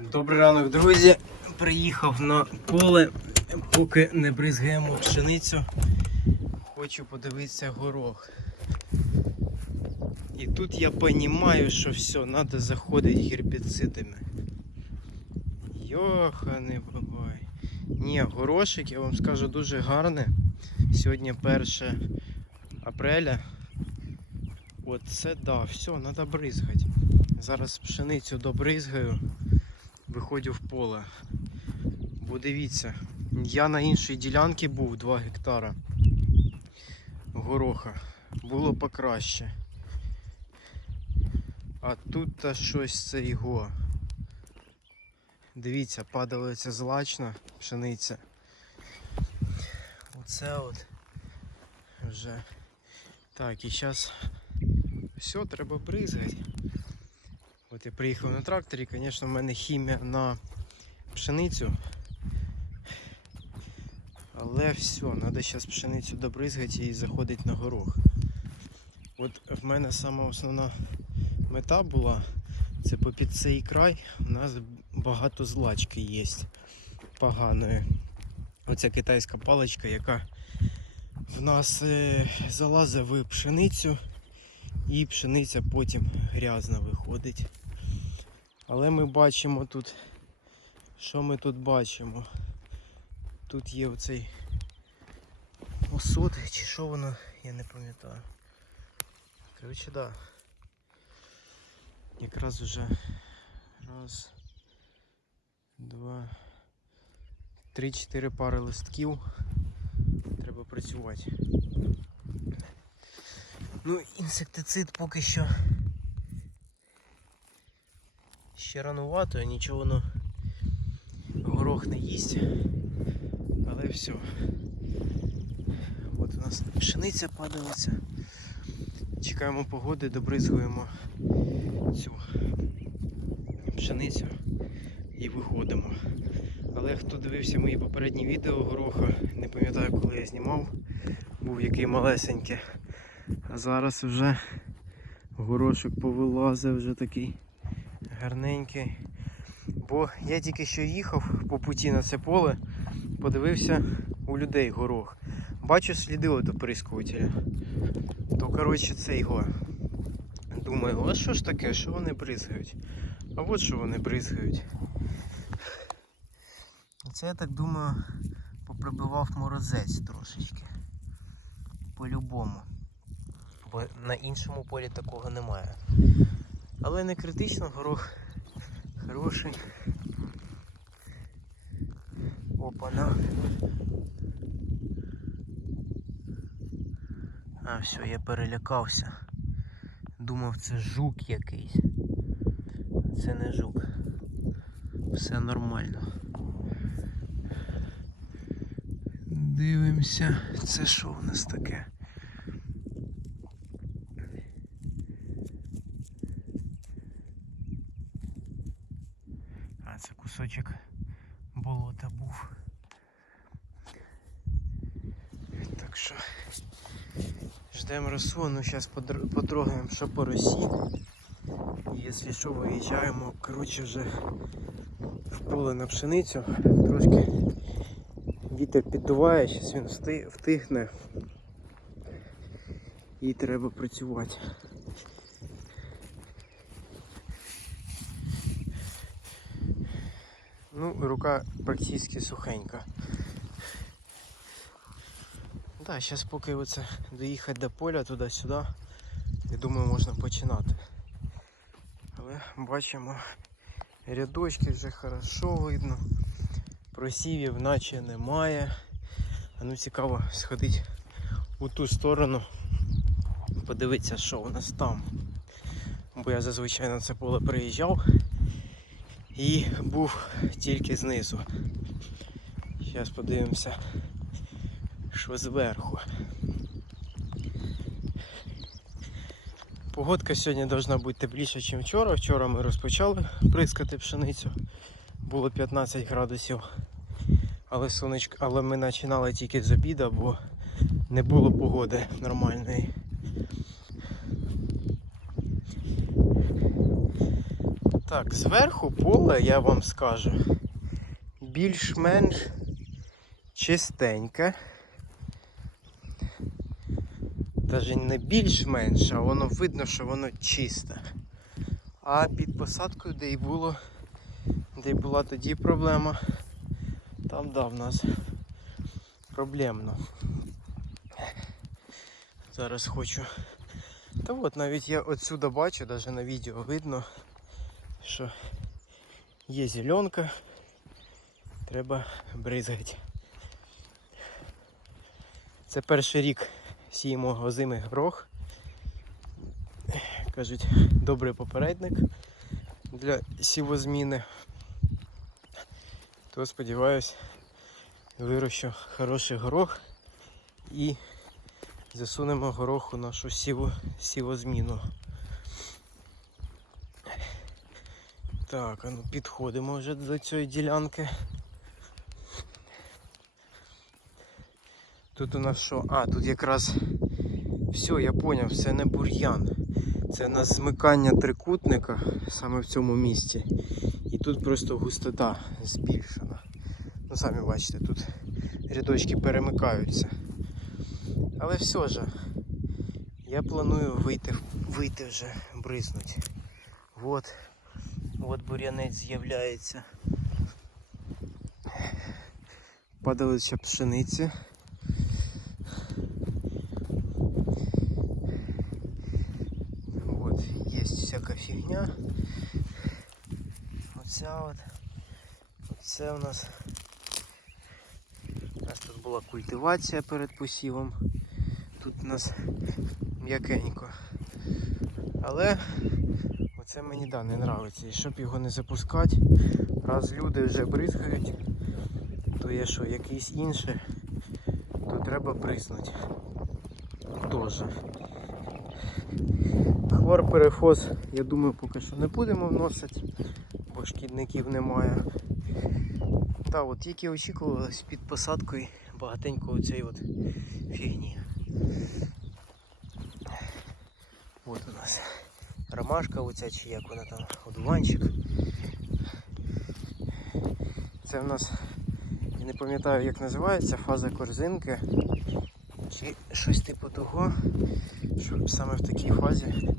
Добрий ранок, друзі. Приїхав на поле, поки не бризгаємо пшеницю. Хочу подивитися горох. І тут я розумію, що все, треба заходити гербіцидами. Йоханий бабай. Ні, горошик, я вам скажу, дуже гарний. Сьогодні 1 апреля. От це да, все, треба бризгати. Зараз пшеницю добризгаю, виходжу в поле. Бо дивіться, я на іншій ділянці був 2 гектара гороха. Було покраще. А тут та щось це його. Дивіться, падалиця злачна пшениця. Оце от вже. Так, і зараз все, треба бризгати. От я приїхав на тракторі, звісно, в мене хімія на пшеницю. Але все, треба зараз пшеницю добризгати і заходити на горох. От в мене сама основна мета була, це попід цей край у нас багато злачки є поганої. Оця китайська паличка, яка в нас е, залазить в пшеницю і пшениця потім грязна виходить. Але ми бачимо тут, що ми тут бачимо? Тут є оцей осот, чи що воно, я не пам'ятаю. Коротше, да. Якраз вже раз, два, три-чотири пари листків. Треба працювати. Ну, інсектицид поки що ще ранувато, нічого воно горох не їсть. Але все. От у нас пшениця падалася. Чекаємо погоди, добризгуємо цю пшеницю і виходимо. Але хто дивився мої попередні відео гороха, не пам'ятаю коли я знімав, був який малесенький. А зараз вже горошок повилазив вже такий гарненький. Бо я тільки що їхав по путі на це поле, подивився у людей горох. Бачу сліди от оприскувателя. То коротше це його. Думаю, а що ж таке, що вони бризгають? А от що вони бризгають. Це я так думаю поприбивав морозець трошечки. По-любому. Бо на іншому полі такого немає. Але не критично, горох хороший. Опана. А, все, я перелякався. Думав, це жук якийсь. Це не жук. Все нормально. Дивимося, це що в нас таке? А, болота був. Так що ждемо росу, ну зараз потрогаємо, що по росі. І Якщо що, виїжджаємо, коротше вже в поле на пшеницю. Трошки вітер піддуває, зараз він втихне і треба працювати. Ну, рука практично сухенька. Да, зараз поки оце доїхати до поля туди-сюди, я думаю, можна починати. Але бачимо, рядочки вже хорошо видно. Просівів наче немає. А ну цікаво сходити у ту сторону, подивитися, що у нас там. Бо я зазвичай на це поле приїжджав і був тільки знизу. Зараз подивимося, що зверху. Погодка сьогодні повинна бути тепліша, ніж вчора. Вчора ми розпочали прискати пшеницю. Було 15 градусів. Але сонечко, але ми починали тільки з обіду, бо не було погоди нормальної. Так. Зверху поле, я вам скажу, більш-менш чистеньке. Даже не більш-менш, а воно видно, що воно чисте. А під посадкою, де й було, де й була тоді проблема, там да, в нас проблемно. Зараз хочу. Та от навіть я отсюда бачу, навіть на відео видно, що є зеленка, треба бризгати. Це перший рік сіємо озимий горох. Кажуть, добрий попередник для сівозміни. То сподіваюсь, вирощу хороший горох і засунемо горох у нашу сіву, сівозміну. Так, а ну підходимо вже до цієї ділянки. Тут у нас що? А, тут якраз все, я поняв, це не бур'ян. Це у нас змикання трикутника саме в цьому місці. І тут просто густота збільшена. Ну самі бачите, тут рядочки перемикаються. Але все ж, я планую вийти, вийти вже, бризнуть. Вот, от бур'янець з'являється. Падалиця пшениці. Вот, есть всяка фигня. Оця от. Оце у нас. У нас тут була культивація перед посівом. Тут у нас м'якенько. Але оце мені да, не подобається. І щоб його не запускати, раз люди вже бризгають, то є що, якийсь інший, то треба бризнути. Теж. Хлорперифоз, я думаю, поки що не будемо вносити, бо шкідників немає. Та, от тільки очікувалось під посадкою багатенько оцієї от фігні. От у нас ромашка оця чи як вона там, одуванчик. Це в нас, я не пам'ятаю як називається, фаза корзинки. Чи щось типу того, що саме в такій фазі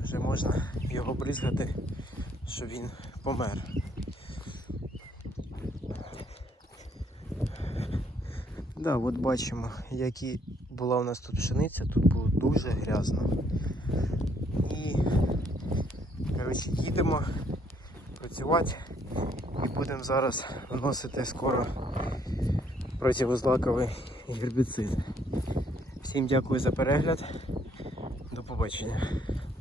вже можна його бризгати, щоб він помер. Да, от бачимо, які була у нас тут пшениця, тут було дуже грязно. Коротше, їдемо працювати і будемо зараз вносити скоро противозлаковий гербіцид. Всім дякую за перегляд. До побачення.